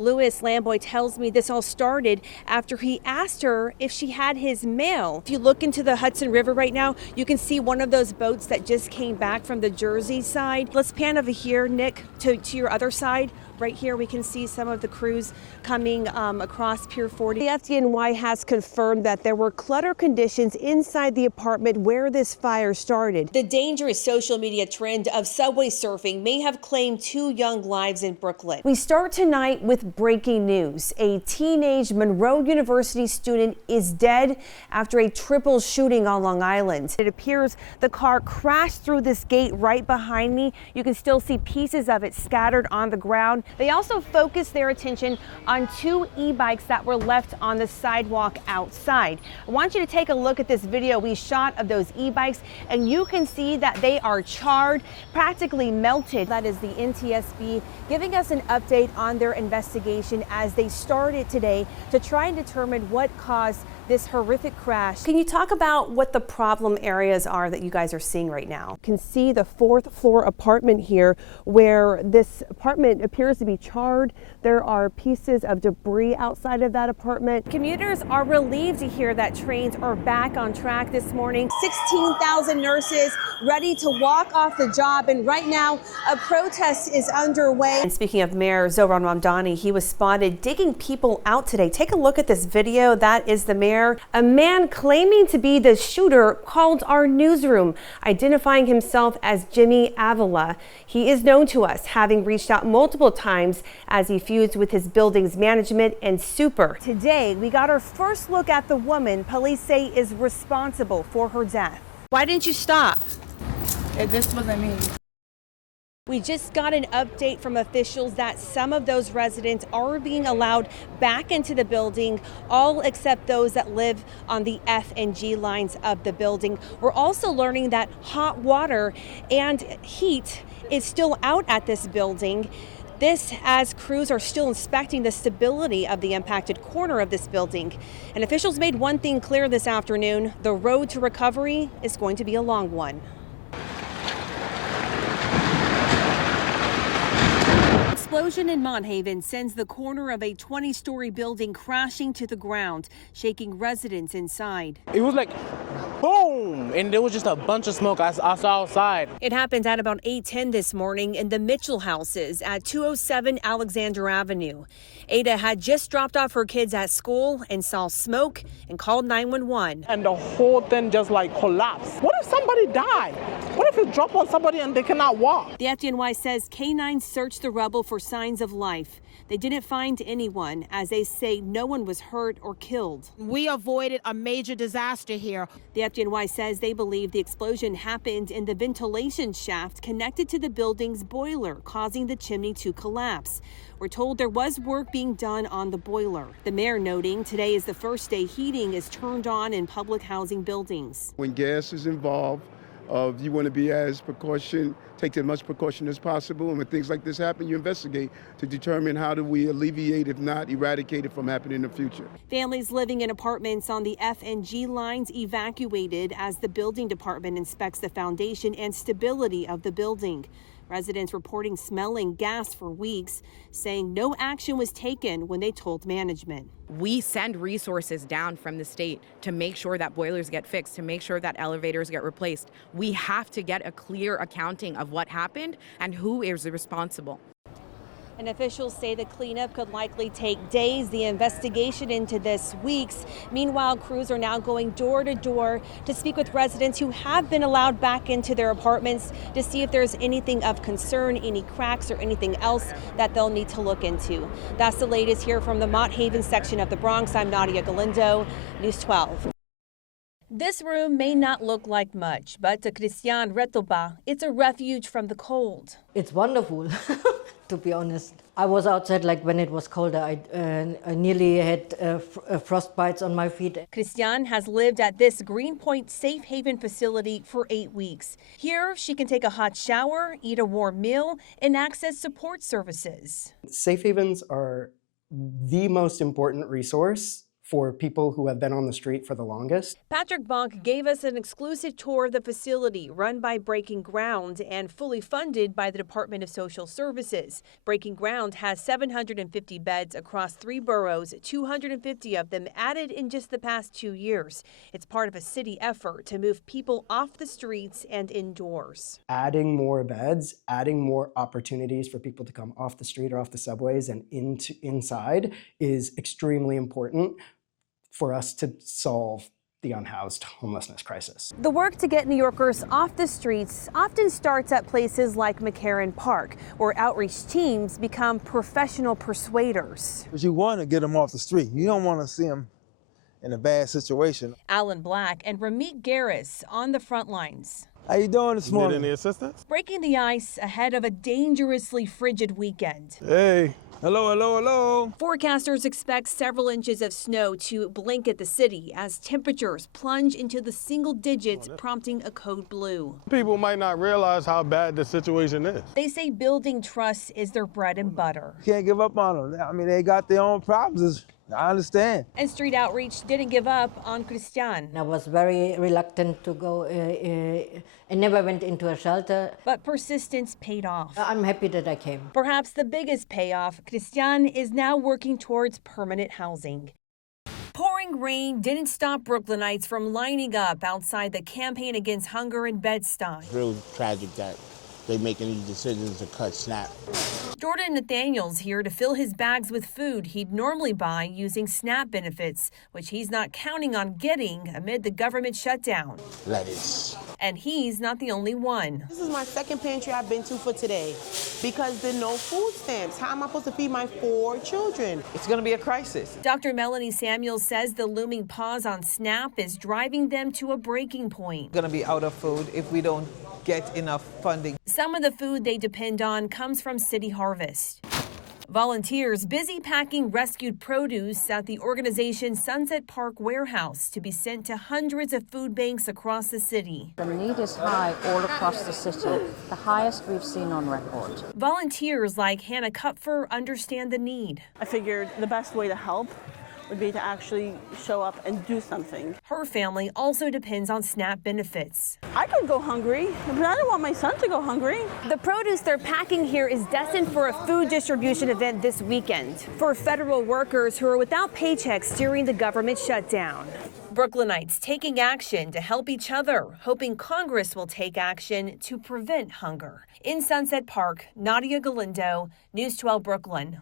Louis Lamboy tells me this all started after he asked her if she had his mail. If you look into the Hudson River right now, you can see one of those boats that just came back from the Jersey side. Let's pan over here, Nick, to your other side. Right here, we can see some of the crews coming across Pier 40. The FDNY has confirmed that there were clutter conditions inside the apartment where this fire started. The dangerous social media trend of subway surfing may have claimed 2 young lives in Brooklyn. We start tonight with breaking news. A teenage Monroe University student is dead after a triple shooting on Long Island. It appears the car crashed through this gate right behind me. You can still see pieces of it scattered on the ground. They also focused their attention on 2 e-bikes that were left on the sidewalk outside. I want you to take a look at this video we shot of those e-bikes, and you can see that they are charred, practically melted. That is the NTSB giving us an update on their investigation as they started today to try and determine what caused this horrific crash. Can you talk about what the problem areas are that you guys are seeing right now? You can see the 4th floor apartment here where this apartment appears to be charred. There are pieces of debris outside of that apartment. Commuters are relieved to hear that trains are back on track this morning. 16,000 nurses ready to walk off the job, and right now a protest is underway. And speaking of Mayor Zohran Mamdani, he was spotted digging people out today. Take a look at this video. That is the mayor. A man claiming to be the shooter called our newsroom, identifying himself as Jimmy Avila. He is known to us, having reached out multiple times as he feuds with his building's management and super. Today, we got our first look at the woman police say is responsible for her death. Why didn't you stop? This wasn't me. We just got an update from officials that some of those residents are being allowed back into the building, all except those that live on the F and G lines of the building. We're also learning that hot water and heat is still out at this building. This as crews are still inspecting the stability of the impacted corner of this building. And officials made one thing clear this afternoon: the road to recovery is going to be a long one. Explosion in Monhaven sends the corner of a 20-story building crashing to the ground, shaking residents inside. It was like boom, and there was just a bunch of smoke I saw outside. It happened at about 8:10 this morning in the Mitchell houses at 207 Alexander Avenue. Ada had just dropped off her kids at school and saw smoke and called 911. And the whole thing just like collapsed. What if somebody died? What if it dropped on somebody and they cannot walk? The FDNY says K-9 searched the rubble for signs of life. They didn't find anyone, as they say no one was hurt or killed. We avoided a major disaster here. The FDNY says they believe the explosion happened in the ventilation shaft connected to the building's boiler, causing the chimney to collapse. We're told there was work being done on the boiler. The mayor noting today is the first day heating is turned on in public housing buildings. When gas is involved, you want to be take as much precaution as possible. And when things like this happen, you investigate to determine how do we alleviate, if not eradicate it from happening in the future. Families living in apartments on the F and G lines evacuated as the building department inspects the foundation and stability of the building. Residents reporting smelling gas for weeks, saying no action was taken when they told management. We send resources down from the state to make sure that boilers get fixed, to make sure that elevators get replaced. We have to get a clear accounting of what happened and who is responsible. And officials say the cleanup could likely take days, the investigation into this weeks. Meanwhile, crews are now going door to door to speak with residents who have been allowed back into their apartments to see if there's anything of concern, any cracks or anything else that they'll need to look into. That's the latest here from the Mott Haven section of the Bronx. I'm Nadia Galindo, News 12. This room may not look like much, but to Christian Retoba, it's a refuge from the cold. It's wonderful, to be honest. I was outside like when it was colder. I nearly had frost bites on my feet. Christian has lived at this Greenpoint Safe Haven facility for 8 weeks. Here, she can take a hot shower, eat a warm meal, and access support services. Safe havens are the most important resource for people who have been on the street for the longest. Patrick Bonk gave us an exclusive tour of the facility run by Breaking Ground and fully funded by the Department of Social Services. Breaking Ground has 750 beds across 3 boroughs, 250 of them added in just the past 2 years. It's part of a city effort to move people off the streets and indoors. Adding more beds, adding more opportunities for people to come off the street or off the subways and inside is extremely important for us to solve the unhoused homelessness crisis. The work to get New Yorkers off the streets often starts at places like McCarran Park, where outreach teams become professional persuaders. But you want to get them off the street. You don't want to see them in a bad situation. Alan Black and Ramit Garris on the front lines. How you doing this morning? Need any assistance? Breaking the ice ahead of a dangerously frigid weekend. Hey, hello, hello, hello. Forecasters expect several inches of snow to blanket the city as temperatures plunge into the single digits, prompting a code blue. People might not realize how bad the situation is. They say building trust is their bread and butter. Can't give up on them. I mean, they got their own problems. I understand. And street outreach didn't give up on Christian. I was very reluctant to go. I never went into a shelter. But persistence paid off. I'm happy that I came. Perhaps the biggest payoff, Christian is now working towards permanent housing. Pouring rain didn't stop Brooklynites from lining up outside the Campaign Against Hunger in Bed-Stuy. It's real tragic that they're making these decisions to cut SNAP. Jordan Nathaniel's here to fill his bags with food he'd normally buy using SNAP benefits, which he's not counting on getting amid the government shutdown. Lettuce. And he's not the only one. This is my second pantry I've been to for today because there are no food stamps. How am I supposed to feed my 4 children? It's going to be a crisis. Dr. Melanie Samuels says the looming pause on SNAP is driving them to a breaking point. Going to be out of food if we don't get enough funding. Some of the food they depend on comes from City Harvest. Volunteers busy packing rescued produce at the organization's Sunset Park warehouse to be sent to hundreds of food banks across the city. The need is high all across the city, the highest we've seen on record. Volunteers like Hannah Kupfer understand the need. I figured the best way to help would be to actually show up and do something. Her family also depends on SNAP benefits. I could go hungry, but I don't want my son to go hungry. The produce they're packing here is destined for a food distribution event this weekend for federal workers who are without paychecks during the government shutdown. Brooklynites taking action to help each other, hoping Congress will take action to prevent hunger. In Sunset Park, Nadia Galindo, News 12 Brooklyn.